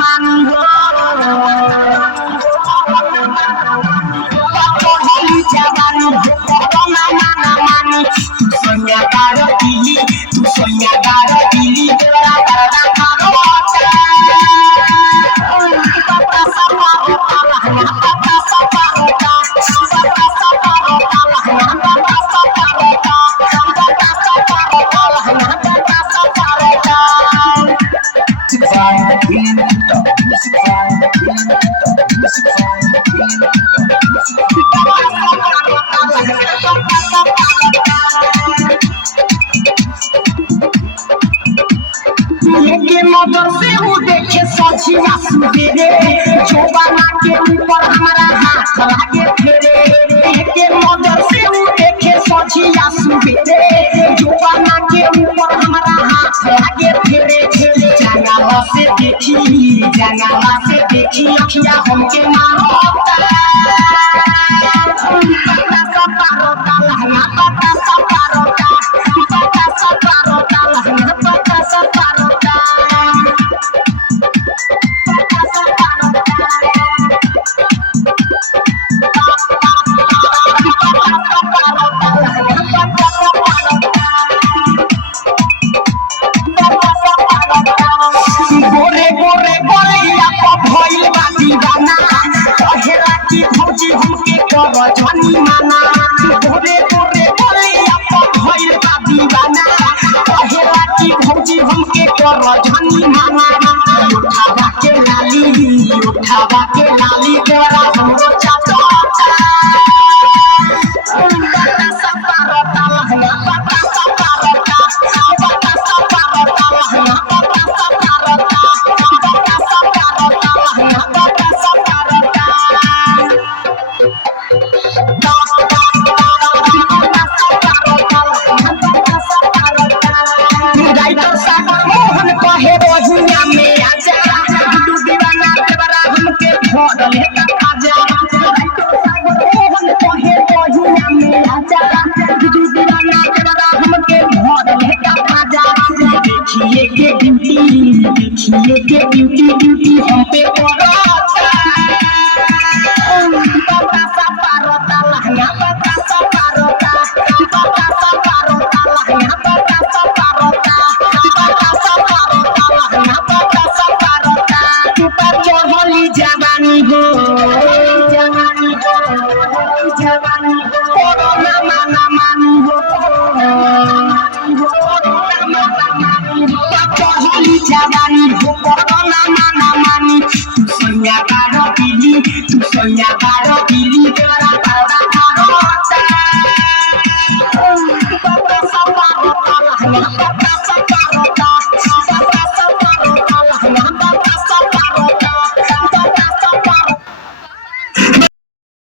मानी हो होली जवानी हो कोरोना माना मानी तू सोनियादार दिली तेरा बड़ा खानो पता सपा होता लहना पता सपा होता लहना पता सपा होता लहना पता सपा होता मोटर से वो देखे सचिया सुबेरे जोबाना के ऊपर हमारा हाथ लागे फेरे के मोटर से वो देखे सचिया सुबेरे जोबाना के ऊपर हमारा हाथ लागे फेरे जंगला से देखी अखिया हमके मारता पता सपा रोता लहंगा पता सपा रोता लहंगा पता सपा रोता गोरे गोरे गोरिया पर भइल बा दीवाना कहेला कि भौजी हमके कर जानी माना गोरे गोरे गोरिया पर भइल बा दीवाना कहेला कि भौजी हमके कर जानी माना उठावा के लाली तोरा हमरो चाचा पता सपा रोता लहंगा पता सपा रोता लहंगा पता सपा रोता लहंगा पता सपा रोता राइटर सागर मोहन कहे रोहिया में आजा गुड्डू दीवाना देवरा हमके फोड़ लेता आजा राइटर सागर मोहन कहे रोहिया में आजा गुड्डू दीवाना देवरा हमके फोड़ लेता आजा देखिए के ब्यूटी हम पे पड़ता पता सपा रोता लहंगा पता सपा रोता लहंगा पता सपा रोता लहंगा पता सपा रोता तू पर होली जवानी हो कोरोना माना मानी हो होली जवानी हो कोरोना माना मानी तू सोनियादार दिली तेरा